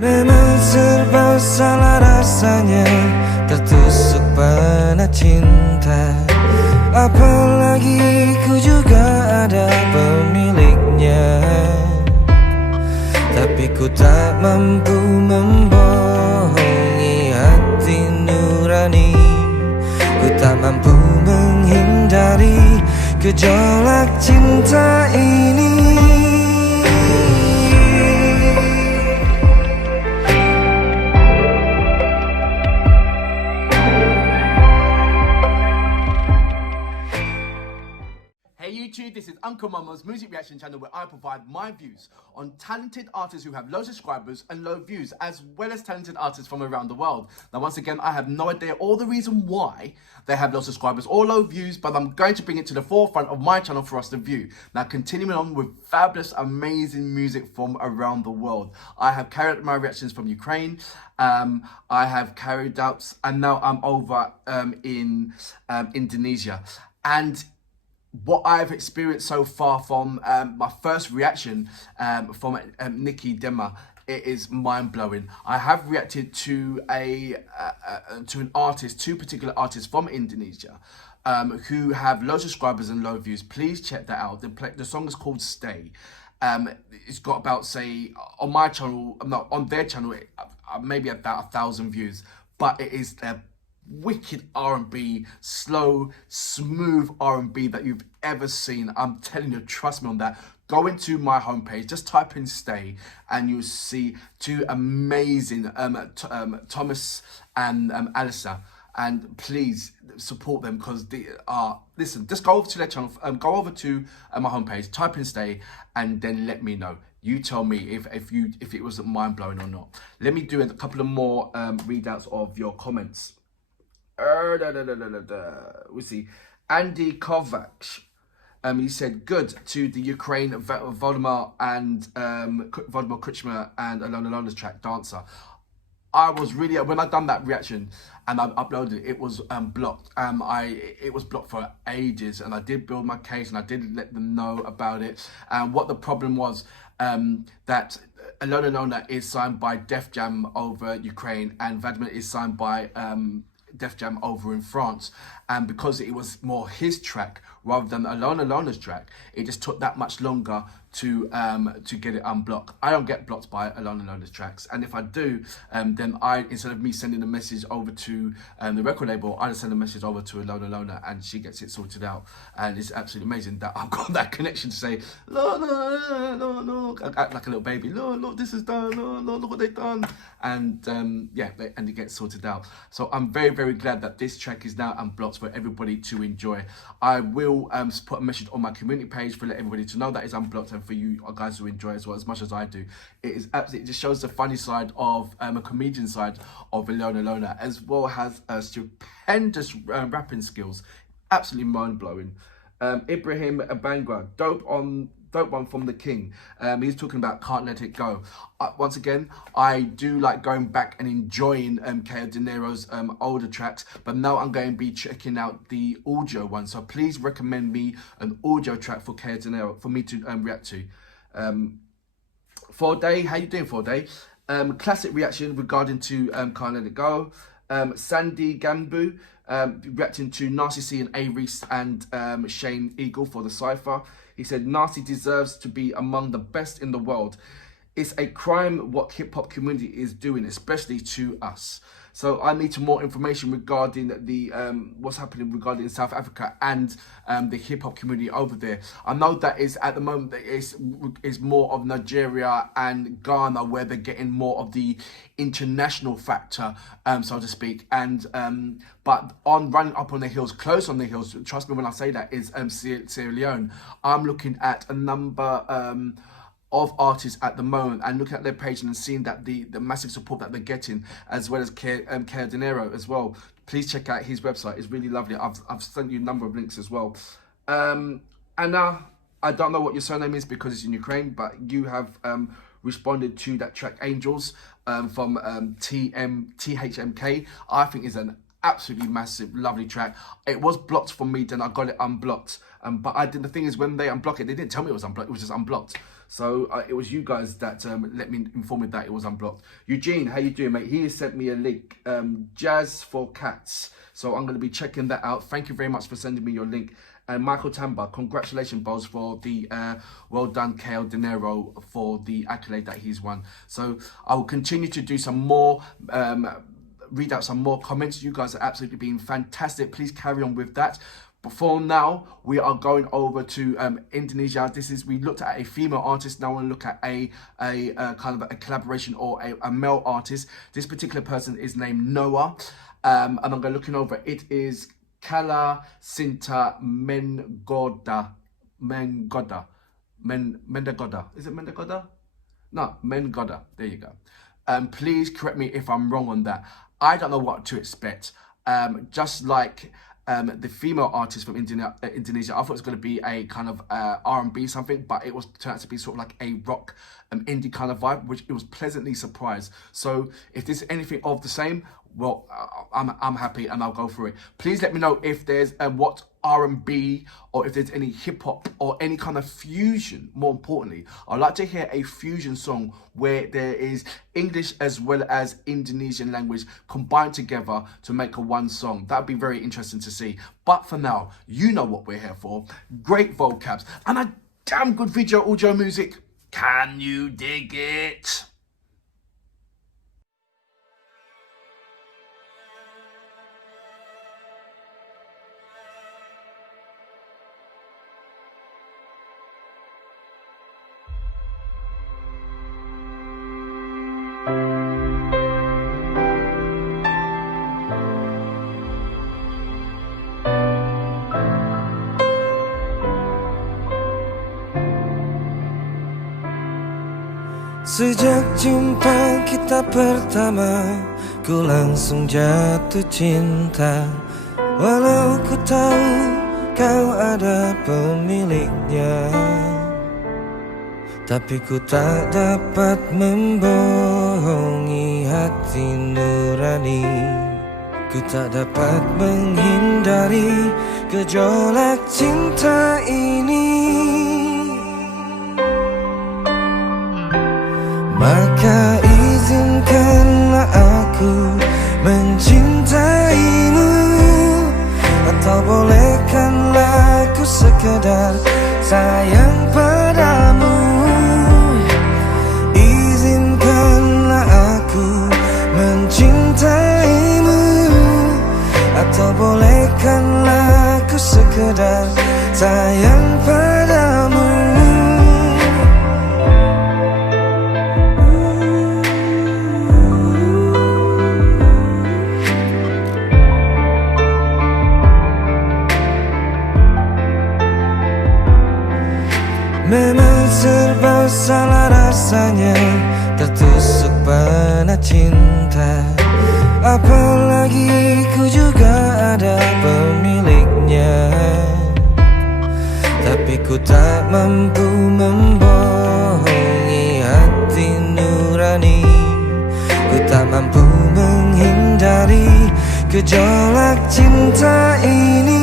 Memang serba salah rasanya tertusuk panah cinta. Apalagi ku juga ada pemiliknya. Tapi ku tak mampu membohongi hati nurani. Ku tak mampu menghindari gejolak cinta ini. YouTube, this is Uncle Mama's music reaction channel where I provide my views on talented artists who have low subscribers and low views, as well as talented artists from around the world. Now, once again, I have no idea or the reason why they have low subscribers or low views, but I'm going to bring it to the forefront of my channel for us to view. Now, continuing on with fabulous, amazing music from around the world. I have carried out my reactions from Ukraine. I have carried out, and now I'm over in Indonesia. And what I've experienced so far from my first reaction from Nikki Dema, it is mind-blowing. I have reacted to an artist, two particular artists from Indonesia who have low subscribers and low views. Please check that out. The song is called Stay. It's got about, say, on my channel, no, on their channel, maybe about 1,000 views, but it is their wicked R&B, slow, smooth R&B that you've ever seen. I'm telling you, trust me on that. Go into my homepage, just type in Stay, and you'll see two amazing Thomas and Alissa. And please support them because they are, listen, just go over to their channel, go over to my homepage, type in Stay, and then let me know. You tell me if it was mind-blowing or not. Let me do a couple of more readouts of your comments. We see Andy Kovac. He said good to the Ukraine Volodymyr and Volodymyr Chrisye and Alona Lona's track Dancer. I was really, when I done that reaction and I uploaded it, it was blocked. It was blocked for ages, and I did build my case and I did let them know about it. And what the problem was, that Alona Lona is signed by Def Jam over Ukraine, and Vladimir is signed by Def Jam over in France, and because it was more his track rather than Alona Lona's track, it just took that much longer to get it unblocked. I don't get blocked by Alona Lona's tracks, and if I do, then instead of me sending a message over to the record label, I just send a message over to Alona Lona and she gets it sorted out. And it's absolutely amazing that I've got that connection to say, look, act like a little baby, look, this is done, look what they've done, and yeah, and it gets sorted out. So I'm very, very glad that this track is now unblocked for everybody to enjoy. I will put a message on my community page for let everybody to know that it's unblocked, and for you guys who enjoy as well as much as I do. It is absolutely, it just shows the funny side of a comedian side of Alona Lona, as well as stupendous rapping skills. Absolutely mind-blowing. Ibrahim Abangra, dope one from the King. He's talking about Can't Let It Go. Once again, I do like going back and enjoying Kaya De Niro's older tracks, but now I'm going to be checking out the audio one. So please recommend me an audio track for Kaya De Niro for me to react to. 4Day, how you doing, 4Day? Classic reaction regarding to Can't Let It Go. Sandy Gambu, reacting to Nasty C and A-Reese and Shane Eagle for the Cypher. He said, Nasty deserves to be among the best in the world. It's a crime what hip-hop community is doing, especially to us. So I need some more information regarding the what's happening regarding South Africa and the hip-hop community over there. I know that is at the moment it's more of Nigeria and Ghana where they're getting more of the international factor, so to speak. And but on running up on the hills, close on the hills, trust me when I say that, is Sierra Leone. I'm looking at a number of artists at the moment and looking at their page and seeing that the massive support that they're getting, as well as Kaya De Niro as well. Please check out his website, it's really lovely. I've sent you a number of links as well. Anna, I don't know what your surname is because it's in Ukraine, but you have responded to that track Angels from THMK. I think is an absolutely massive, lovely track. It was blocked for me, then I got it unblocked. But the thing is, when they unblock it, they didn't tell me it was unblocked, it was just unblocked. So it was you guys that let me inform me that it was unblocked. Eugene, how you doing, mate? He has sent me a link, Jazz for Cats. So I'm going to be checking that out. Thank you very much for sending me your link. And Michael Tamba, congratulations, Boz, for the well done, KL De Niro, for the accolade that he's won. So I will continue to do some more, read out some more comments. You guys are absolutely being fantastic. Please carry on with that. But for now, we are going over to Indonesia. We looked at a female artist. Now we're going to look at a kind of a collaboration or a male artist. This particular person is named Noah. And I'm going looking over. It is Kala Cinta Menggoda. Menggoda. Is it Menggoda? No, Menggoda. There you go. Please correct me if I'm wrong on that. I don't know what to expect. Just like the female artist from Indonesia, I thought it was going to be a kind of R&B something, but it was turned out to be sort of like a rock indie kind of vibe, which it was pleasantly surprised. So if there's anything of the same, well, I'm happy and I'll go for it. Please let me know if there's what R&B or if there's any hip hop or any kind of fusion. More importantly, I'd like to hear a fusion song where there is English as well as Indonesian language combined together to make a one song. That'd be very interesting to see. But for now, you know what we're here for. Great vocabs and a damn good video audio music. Can you dig it? Sejak jumpa kita pertama, ku langsung jatuh cinta. Walau ku tahu kau ada pemiliknya, tapi ku tak dapat membohongi hati nurani. Ku tak dapat menghindari gejolak cinta ini. Maka izinkanlah aku mencintaimu, atau bolehkanlah aku sekedar sayang padamu. Izinkanlah aku mencintaimu, atau bolehkanlah aku sekedar sayang padamu. Memang serba salah rasanya tertusuk panah cinta. Apalagi ku juga ada pemiliknya, tapi ku tak mampu membohongi hati nurani. Ku tak mampu menghindari gejolak cinta ini.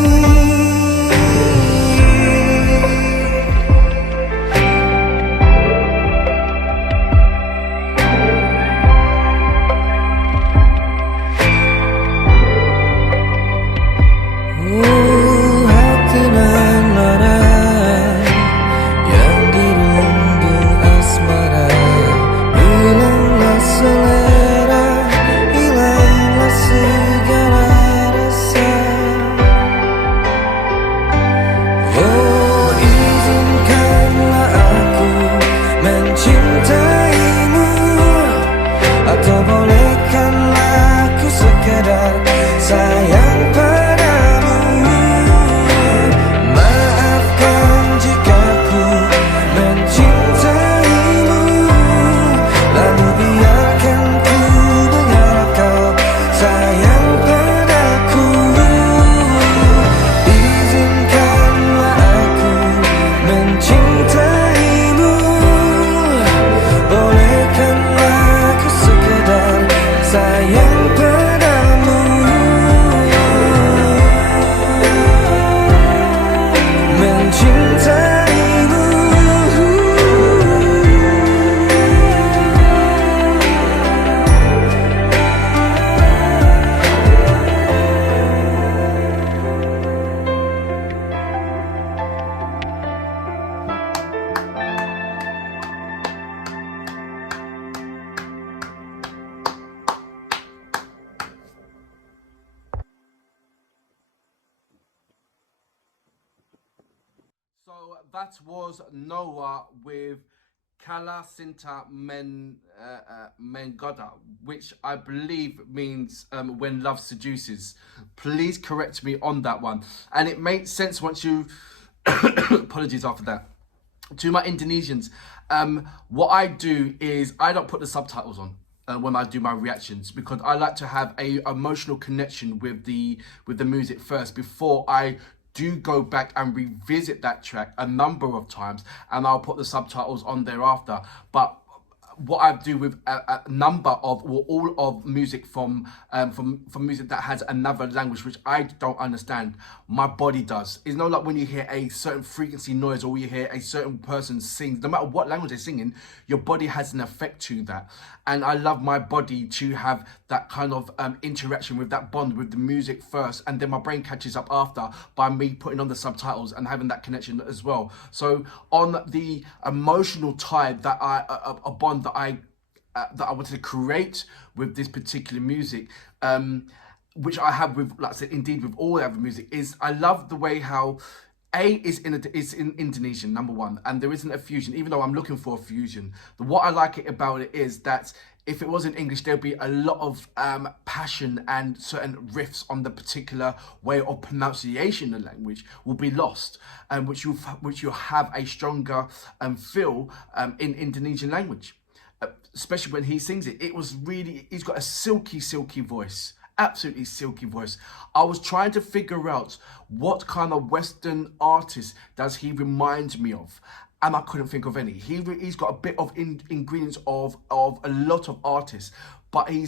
that was Noah with Kala Cinta Menggoda, which I believe means when love seduces. Please correct me on that one. And it makes sense once you... Apologies after that. To my Indonesians, what I do is I don't put the subtitles on when I do my reactions, because I like to have a emotional connection with the music first before I do go back and revisit that track a number of times, and I'll put the subtitles on thereafter. But what I do with a number of, or all of music from music that has another language which I don't understand, my body does. It's not like when you hear a certain frequency noise or you hear a certain person sing, no matter what language they're singing, your body has an effect to that. And I love my body to have that kind of interaction with that bond with the music first, and then my brain catches up after by me putting on the subtitles and having that connection as well. So on the emotional tie that a bond that I wanted to create with this particular music, which I have with, like I said, indeed with all other music, is I love the way how is in Indonesian, number one, and there isn't a fusion, even though I'm looking for a fusion. What I like about it is that if it was in English, there'll be a lot of passion, and certain riffs on the particular way of pronunciation of the language will be lost, which you'll have a stronger feel in Indonesian language, especially when he sings it. He's got a silky voice. Absolutely silky voice. I was trying to figure out what kind of Western artist does he remind me of, and I couldn't think of any. He's got a bit of ingredients of a lot of artists, but he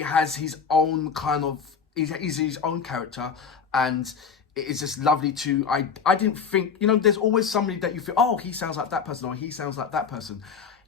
has his own kind of, he's his own character, and it's just lovely to, I didn't think, there's always somebody that you feel, oh, he sounds like that person, or he sounds like that person.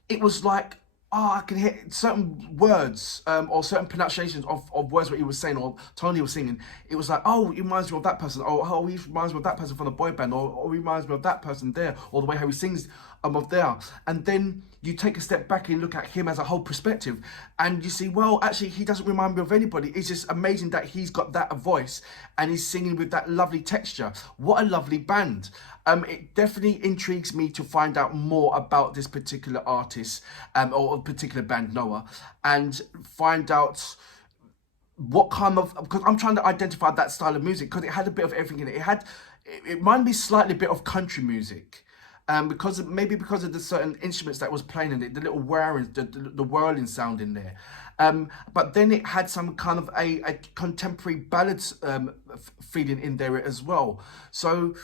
It was like, I can hear certain words or certain pronunciations of words what he was saying or tone he was singing. It was like, oh, he reminds me of that person. Oh, he reminds me of that person from the boy band, or he reminds me of that person there, or the way how he sings of there. And then you take a step back and look at him as a whole perspective, and you see, well, actually, he doesn't remind me of anybody. It's just amazing that he's got that voice and he's singing with that lovely texture. What a lovely band. It definitely intrigues me to find out more about this particular artist or a particular band, Noah, and find out what kind of, because I'm trying to identify that style of music, because it had a bit of everything in it. It reminded me slightly a bit of country music. Because of the certain instruments that was playing in it, the little whirring, the whirling sound in there. But then it had some kind of a contemporary ballads feeling in there as well. So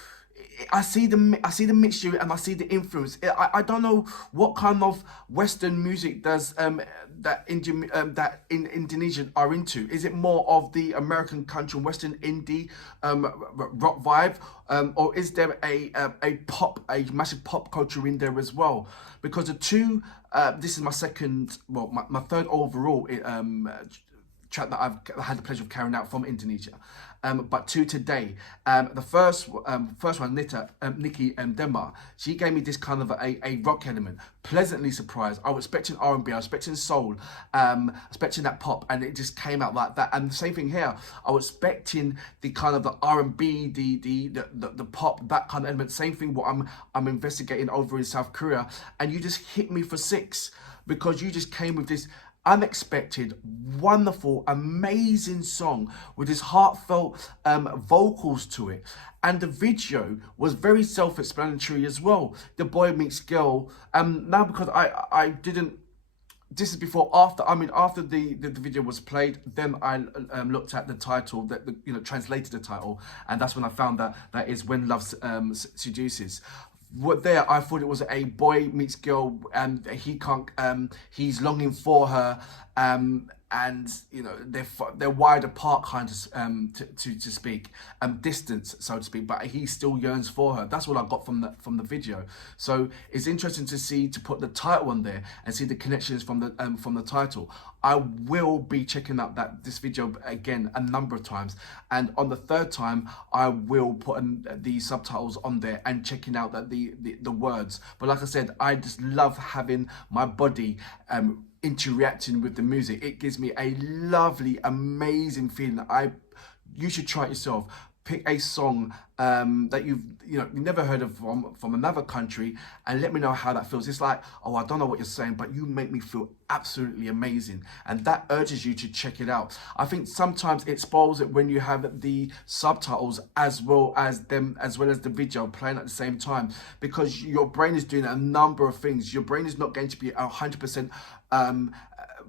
I see the mixture and I see the influence. I don't know what kind of Western music does that Indonesian are into. Is it more of the American country and Western indie rock vibe, or is there a massive pop culture in there as well? Because the two, this is my my third overall track that I've had the pleasure of carrying out from Indonesia. But two today. The first one, Nikki Demar, she gave me this kind of a rock element. Pleasantly surprised. I was expecting R&B, I was expecting soul, expecting that pop, and it just came out like that. And the same thing here. I was expecting the kind of the R&B, the pop, that kind of element. Same thing what I'm investigating over in South Korea, and you just hit me for six, because you just came with this unexpected, wonderful, amazing song with this heartfelt vocals to it. And the video was very self-explanatory as well. The boy meets girl. Now, because I didn't, this is after the video was played, then I looked at the title, translated the title, and that's when I found that is When Love Seduces. I thought it was a boy meets girl, and he's longing for her, and they're wide apart, kind of to speak, distance, so to speak, but he still yearns for her. That's what I got from the video. So it's interesting to put the title on there and see the connections from the title. I will be checking out this video again a number of times, and on the third time I will put the subtitles on there and checking out the words. But like I said, I just love having my body interacting with the music. It gives me a lovely, amazing feeling. You should try it yourself. pick a song that you've never heard of from another country, and let me know how that feels. It's like, oh, I don't know what you're saying, but you make me feel absolutely amazing, and that urges you to check it out. I think sometimes it spoils it when you have the subtitles as well as the video playing at the same time, because your brain is doing a number of things. Your brain is not going to be 100%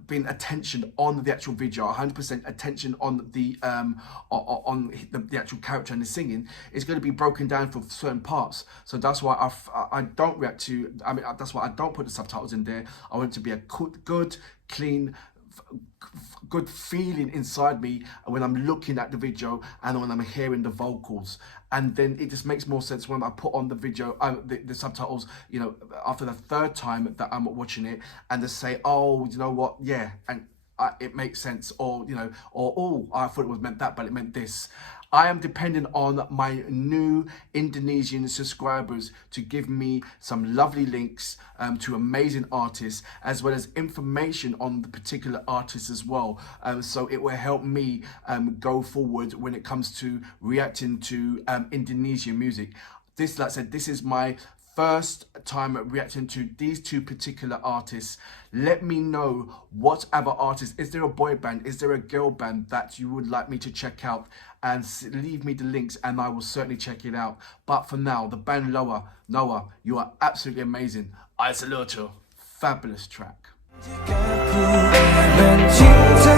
being attention on the actual video, 100% attention on the actual character and the singing. Is going to be broken down for certain parts. So that's why I don't react to. I mean, that's why I don't put the subtitles in there. I want it to be a good, clean, good feeling inside me when I'm looking at the video and when I'm hearing the vocals. And then it just makes more sense when I put on the video, the subtitles, after the third time that I'm watching it, and to say, oh, you know what, yeah, and it makes sense, or oh, I thought it was meant that, but it meant this. I am depending on my new Indonesian subscribers to give me some lovely links to amazing artists, as well as information on the particular artists as well. So it will help me go forward when it comes to reacting to Indonesian music. Like I said, this is my first time reacting to these two particular artists. Let me know what other artists, is there a boy band, is there a girl band that you would like me to check out, and leave me the links and I will certainly check it out. But for now, the band Noah, you are absolutely amazing. I salute you. Fabulous track. Jika ku mencintai